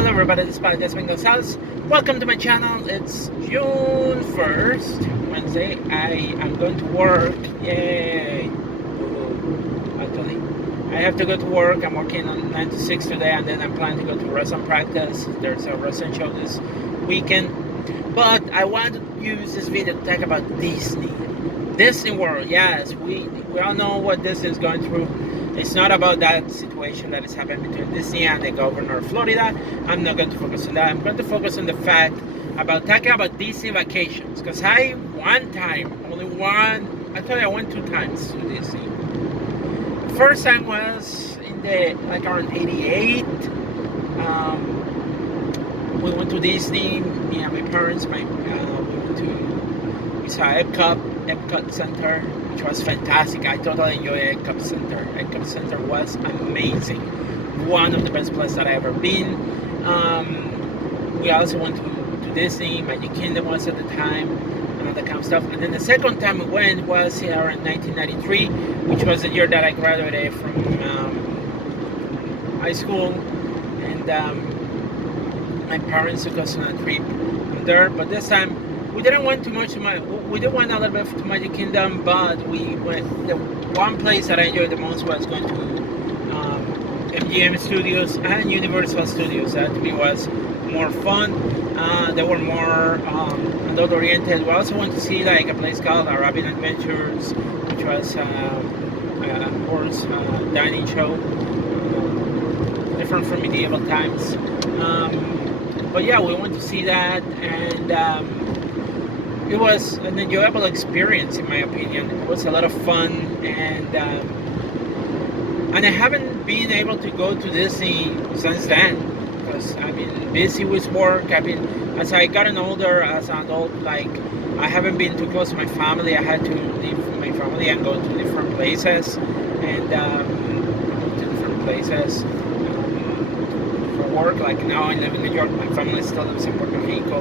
Hello everybody, this is Padre Desmond Gonzalez. Welcome to my channel. It's June 1st, Wednesday. I am going to work. Yay! Actually, I have to go to work. I'm working on 9 to 6 today, and then I'm planning to go to wrestling practice. There's a wrestling show this weekend. But I want to use this video to talk about Disney. Disney World, yes. We all know what Disney is going through. It's not about that situation that is happening between Disney and the governor of Florida. I'm not going to focus on that. I'm going to focus on the fact about talking about Disney vacations. Because I went 2 times to Disney. First time was in the around '88. We went to Disney. Me and my parents. We saw Epcot Center, which was fantastic. I totally enjoyed Epcot Center. Epcot Center was amazing. One of the best places that I ever been. We also went to Disney. Magic Kingdom was at the time, and all that kind of stuff. And then the second time we went was here in 1993, which was the year that I graduated from high school, and my parents took us on a trip there. But this time we didn't went too much we did went a little bit to Magic Kingdom, but we went. The one place that I enjoyed the most was going to MGM Studios and Universal Studios. That to me was more fun. They were more adult oriented. We also went to see a place called Arabian Adventures, which was a horse dining show, different from medieval times. But yeah, we went to see that, and it was an enjoyable experience, in my opinion. It was a lot of fun, and I haven't been able to go to Disney since then, because I've been busy with work. As I gotten older, as an adult, I haven't been too close to my family. I had to leave my family and go to different places, and for work. Like now I live in New York, my family still lives in Puerto Rico.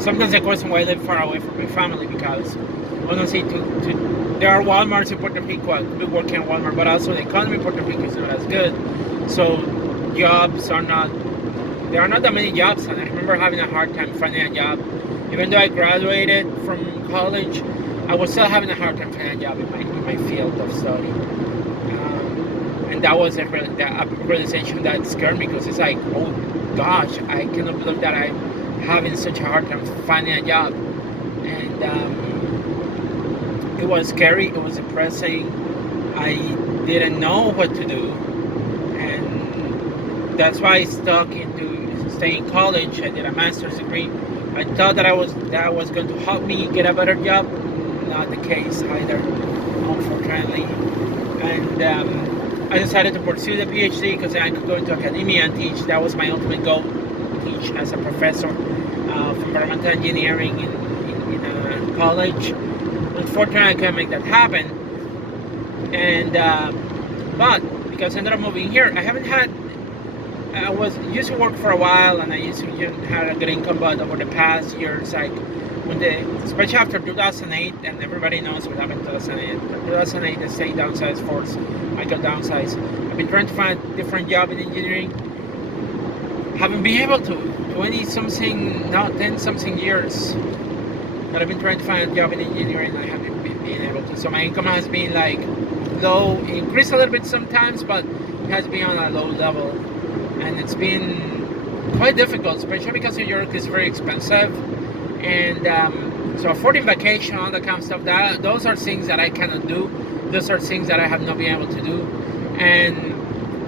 Sometimes I question why I live far away from my family, because honestly, there are Walmarts in Puerto Rico. I could be working at Walmart, but also the economy in Puerto Rico is not as good. So there are not that many jobs, and I remember having a hard time finding a job. Even though I graduated from college, I was still having a hard time finding a job in my field of study. And that was a realization that scared me, because it's like, oh gosh, I cannot believe that I'm having such a hard time finding a job. And it was scary, it was depressing. I didn't know what to do, and that's why I stuck into staying in college. I did a master's degree. I thought that was going to help me get a better job. Not the case either, unfortunately. And I decided to pursue the PhD, because I could go into academia and teach. That was my ultimate goal, teach as a professor of environmental engineering in a college. Unfortunately, I couldn't make that happen. And but because I ended up moving here, I was used to work for a while, and I used to have a good income. But over the past years, especially after 2008, and everybody knows what happened in 2008. 2008, the state downsized force. I got downsized. I've been trying to find a different job in engineering. Haven't been able to. 10-something years that I've been trying to find a job in engineering. I haven't been able to. So my income has been low, increased a little bit sometimes, but it has been on a low level, and it's been quite difficult, especially because New York is very expensive, and so affording vacation, all that kind of stuff. Those are things that I cannot do. Those are things that I have not been able to do, and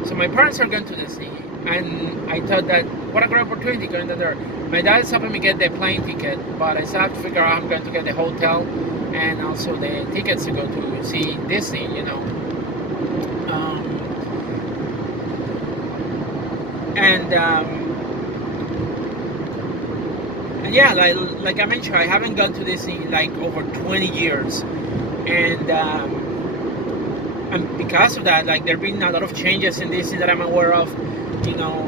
so my parents are going to Disney. And I thought that what a great opportunity going there. My dad's helping me get the plane ticket, but I still have to figure out how I'm going to get the hotel and also the tickets to go to see Disney, And yeah, like I mentioned, I haven't gone to Disney over 20 years, and because of that, there have been a lot of changes in Disney that I'm aware of.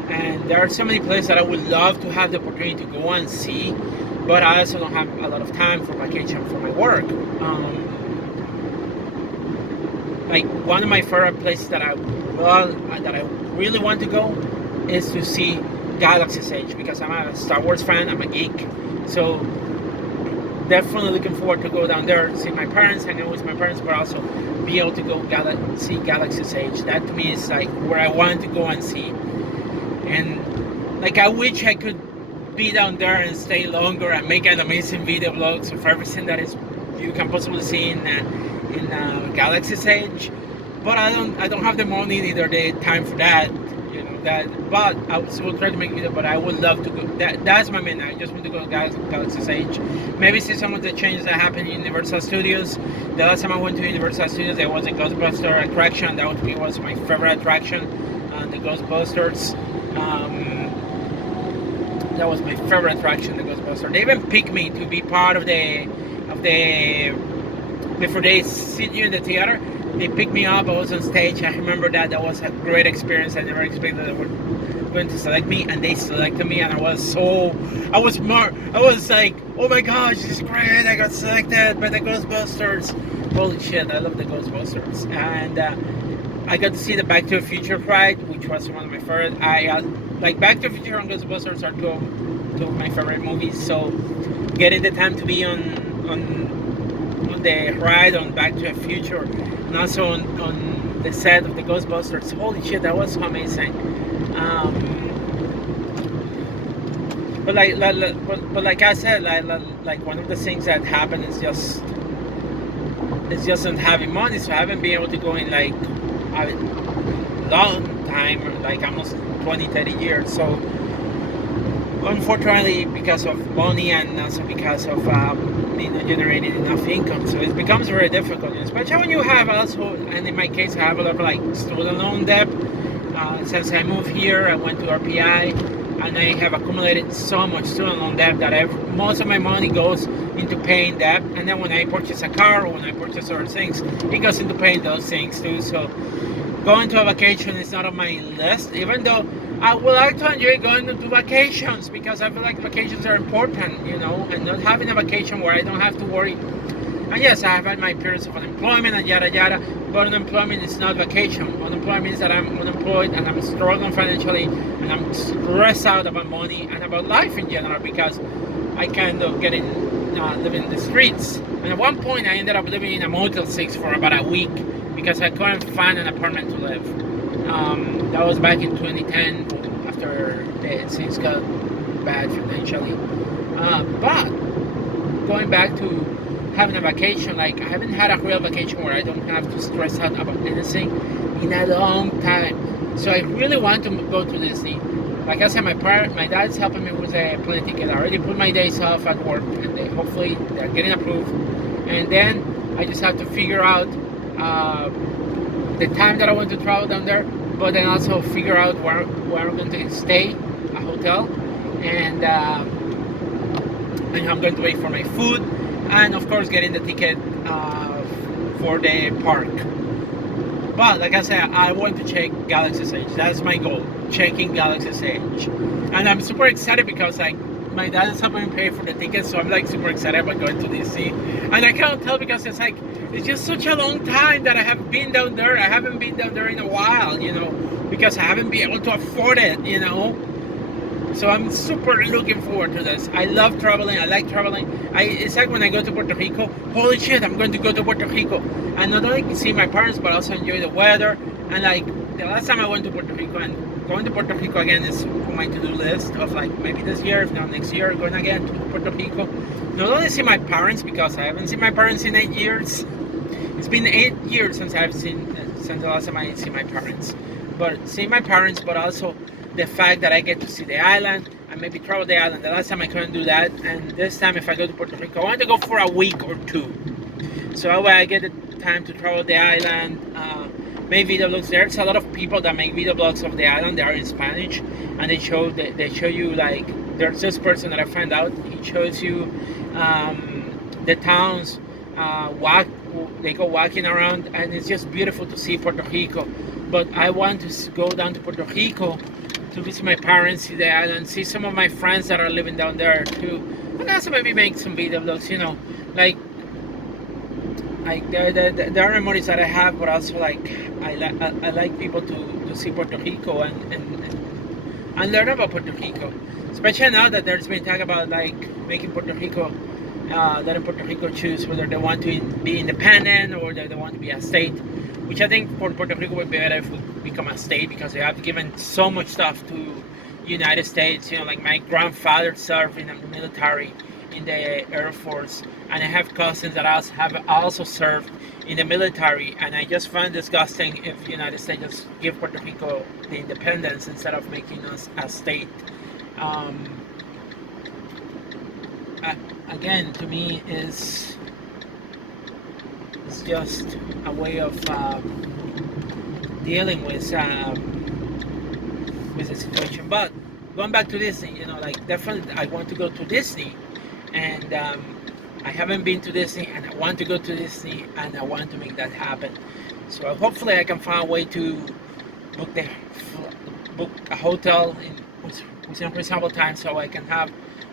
And there are so many places that I would love to have the opportunity to go and see, but I also don't have a lot of time for vacation for my work. One of my favorite places that I really want to go is to see Galaxy's Edge, because I'm a Star Wars fan. I'm a geek, so definitely looking forward to go down there, see my parents, hang out with my parents, but also be able to go see Galaxy's Edge. That to me is like where I want to go and see. And like I wish I could be down there and stay longer and make an amazing video vlogs of everything that is you can possibly see in Galaxy's Edge. But I don't have the money, neither the time for that. You know that. But I will try to make video. But I would love to go. That's my main. I just want to go to Galaxy's Edge. Maybe see some of the changes that happened in Universal Studios. The last time I went to Universal Studios, there was a Ghostbuster attraction. That was my favorite attraction, the Ghostbusters. That was my favorite attraction, the Ghostbusters. They even picked me to be part of the before they sit you in the theater. They picked me up. I was on stage. I remember that was a great experience. I never expected they were going to select me, and they selected me, and I was like, oh my gosh, this is great. I got selected by the Ghostbusters. Holy shit, I love the Ghostbusters. And I got to see the Back to the Future ride, which was one of my favorite. I like Back to the Future and Ghostbusters are two of my favorite movies. So getting the time to be on the ride on Back to the Future, and also on the set of the Ghostbusters. Holy shit, that was so amazing. But like I said, like one of the things that happened is just not having money. So I haven't been able to go in like a long time, like almost 20-30 years. So unfortunately, because of money and also because of generating enough income, so it becomes very difficult, especially when you have also, and in my case I have a lot of like student loan debt. Since I moved here, I went to RPI, and I have accumulated so much student loan debt that most of my money goes into paying that, and then when I purchase a car or when I purchase other things, it goes into paying those things too. So going to a vacation is not on my list, even though I would like to enjoy going to vacations, because I feel like vacations are important, and not having a vacation where I don't have to worry. And yes, I have had my periods of unemployment and yada yada, but unemployment is not vacation. Unemployment means that I'm unemployed and I'm struggling financially and I'm stressed out about money and about life in general, because I kind of living in the streets. And at one point I ended up living in a Motel 6 for about a week because I couldn't find an apartment to live. That was back in 2010 after things got bad financially. But going back to having a vacation, like I haven't had a real vacation where I don't have to stress out about anything in a long time. So I really want to go to Disney. Like I said, my dad's helping me with a plane ticket. I already put my days off at work, and hopefully they're getting approved. And then I just have to figure out the time that I want to travel down there, but then also figure out where I'm going to stay, a hotel, and I'm going to wait for my food, and of course getting the ticket for the park. But like I said, I want to check Galaxy's Edge. That's my goal, checking Galaxy's Edge. And I'm super excited because like my dad is helping me pay for the tickets, so I'm like super excited about going to DC. And I can't tell because it's just such a long time that I have been down there. I haven't been down there in a while, because I haven't been able to afford it, So I'm super looking forward to this. I love traveling. I like traveling. It's like when I go to Puerto Rico, holy shit, I'm going to go to Puerto Rico. And not only see my parents, but also enjoy the weather. And like the last time I went to Puerto Rico, and going to Puerto Rico again is on my to-do list of like maybe this year, if not next year, going again to Puerto Rico. Not only see my parents, because I haven't seen my parents in 8 years. It's been 8 years since the last time I see my parents. But see my parents, but also the fact that I get to see the island and maybe travel the island. The last time I couldn't do that, and this time if I go to Puerto Rico, I want to go for a week or two. So that way I get the time to travel the island, make video blogs. There's a lot of people that make video blogs of the island. They are in Spanish, and they show you like, there's this person that I found out, he shows you the towns, they go walking around, and it's just beautiful to see Puerto Rico. But I want to go down to Puerto Rico to visit my parents, see the island, see some of my friends that are living down there too, and also maybe make some video vlogs, like there are memories that I have, but also like I like people to see Puerto Rico and and learn about Puerto Rico. Especially now that there's been talk about like making Puerto Rico, letting Puerto Rico choose whether they want to be independent or whether they want to be a state. Which I think for Puerto Rico would be better if we become a state because they have given so much stuff to United States. You know, like my grandfather served in the military, in the Air Force, and I have cousins that also served in the military, and I just find disgusting if the United States just give Puerto Rico the independence instead of making us a state. Um, Again, to me, is it's just a way of dealing with the situation. But going back to Disney, you know, like definitely I want to go to Disney, and I haven't been to Disney, and I want to go to Disney, and I want to make that happen. So hopefully I can find a way to book the book a hotel within reasonable time, so I can find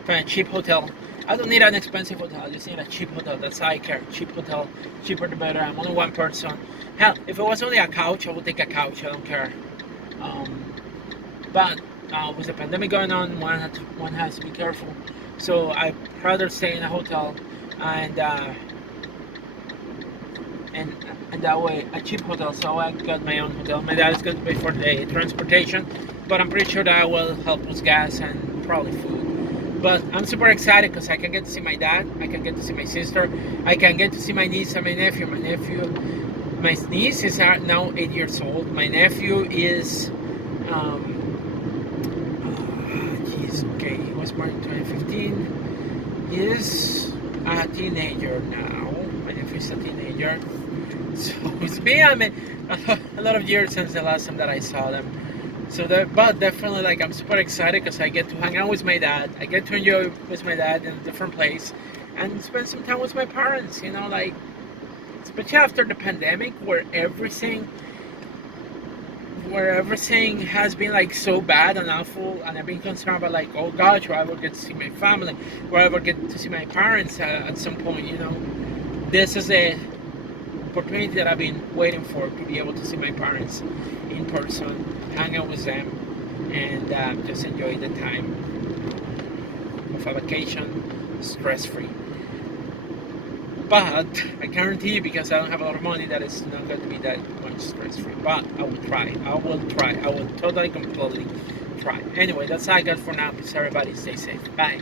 a cheap hotel. I don't need an expensive hotel. I just need a cheap hotel. That's all I care. Cheap hotel, cheaper the better. I'm only one person. Hell, if it was only a couch, I would take a couch. I don't care. But with the pandemic going on, one has to be careful. So I'd rather stay in a hotel, and and that way a cheap hotel. So I got my own hotel. My dad is going to pay for the transportation, but I'm pretty sure that will help with gas and probably food. But I'm super excited because I can get to see my dad, I can get to see my sister, I can get to see my niece and my nephew. My niece is now 8 years old. My nephew is, okay, he was born in 2015. He is a teenager now. My nephew is a teenager. So it's been a lot of years since the last time that I saw them. So but definitely, like, I'm super excited because I get to hang out with my dad. I get to enjoy with my dad in a different place and spend some time with my parents. You know, like, especially after the pandemic, where everything has been like so bad and awful, and I've been concerned about like, oh gosh, will I ever get to see my family? Will I ever get to see my parents at some point? You know, this is a opportunity that I've been waiting for, to be able to see my parents in person, hang out with them, and just enjoy the time of a vacation, stress-free. But I guarantee you, because I don't have a lot of money, that it's not going to be that much stress-free. But I will try. I will totally, completely try. Anyway, that's all I got for now. Peace, everybody. Stay safe. Bye.